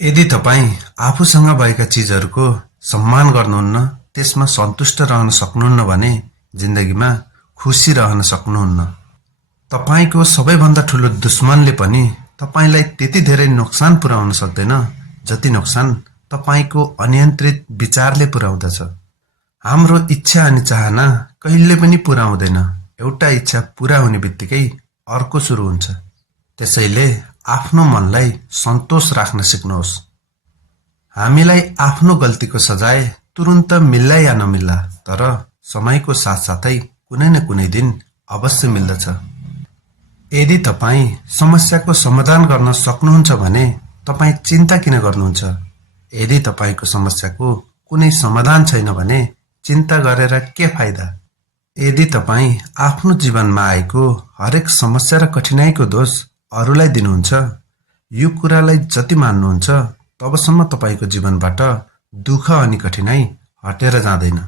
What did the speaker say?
यदि तपाईँ आफूसँग भएका चिजहरूको सम्मान गर्नुहुन्न, त्यसमा सन्तुष्ट रहन सक्नुहुन्न भने जिन्दगीमा खुसी रहन सक्नुहुन्न। तपाईको सबैभन्दा ठुलो दुश्मनले पनि तपाईलाई त्यति धेरै नोक्सान पुर्याउन सक्दैन जति नोक्सान तपाईको अनियन्त्रित विचारले पुर्याउँदछ। हाम्रो इच्छा अनि चाहना कहिले पनि पूरा हुँदैन। एउटा इच्छा पूरा हुने बित्तिकै अर्को सुरु हुन्छ। त्यसैले आफ्नो मनलाई सन्तोष राख्न सिक्नुहोस्। हामीलाई आफ्नो गल्तीको सजाय तुरुन्त मिल्ला या नमिल्ला, तर समयको साथसाथै कुनै न कुनै दिन अवश्य मिल्दछ। यदि तपाईँ समस्याको समाधान गर्न सक्नुहुन्छ भने तपाईँ चिन्ता किन गर्नुहुन्छ? यदि तपाईँको समस्याको कुनै समाधान छैन भने चिन्ता गरेर के फाइदा? यदि तपाईँ आफ्नो जीवनमा आएको हरेक समस्या र कठिनाइको दोष अरूलाई दिनुहुन्छ, यो कुरालाई जति मान्नुहुन्छ तबसम्म तपाईँको जीवनबाट दुःख अनि कठिनाइ हटेर जाँदैन।